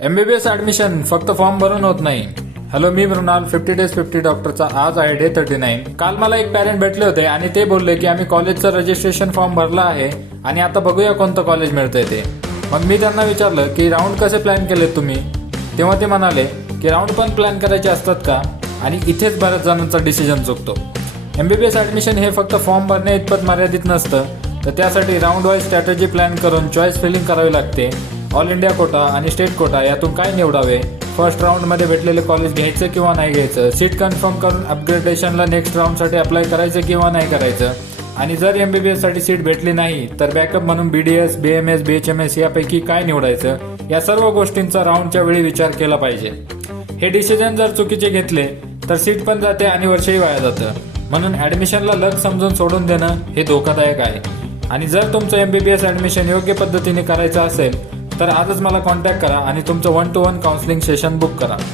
MBBS admission फक्त form भरून होत नाही. हॅलो, मी मृणाल 50 days 50 डॉक्टरचा. आज आहे डे 39. काल मला एक पॅरेंट भेटले होते आणि ते बोलले की आम्ही कॉलेजचं रजिस्ट्रेशन फॉर्म भरला आहे आणि आता बघूया कोणतं कॉलेज मिळतंय ते. मग मी त्यांना विचारलं की राऊंड कसे प्लॅन केलेत तुम्ही. तेव्हा ते म्हणाले की राऊंड पण प्लॅन करायचे असतात का, आणि इथेच बऱ्याच जणांचा डिसिजन चुकतो. MBBS ऍडमिशन हे फक्त फॉर्म भरणे इतपत मर्यादित नसतं, तर त्यासाठी राऊंड वाईज स्ट्रॅटेजी प्लॅन करून चॉईस फिलिंग करावी लागते. ऑल इंडिया कोटा आणि स्टेट कोटा यातून काय निवडावे, फर्स्ट राऊंडमध्ये भेटलेले कॉलेज घ्यायचं किंवा नाही घ्यायचं, सीट कन्फर्म करून अपग्रेडेशनला नेक्स्ट राऊंडसाठी अप्लाय करायचं किंवा नाही करायचं, आणि जर MBBS साठी सीट भेटली नाही तर बॅकअप म्हणून BDS, BMS, BHMS यापैकी काय निवडायचं, या सर्व गोष्टींचा राऊंडच्या वेळी विचार केला पाहिजे. हे डिसिजन जर चुकीचे घेतले तर सीट पण जाते आणि वर्षही वाया जातं. म्हणून ऍडमिशनला लक समजून सोडून देणं हे धोकादायक आहे. आणि जर तुमचं MBBS ऍडमिशन योग्य पद्धतीने करायचं असेल तर आजच मला कॉन्टॅक्ट करा आणि तुमचं 1-to-1 काउन्सिलिंग सेशन बुक करा.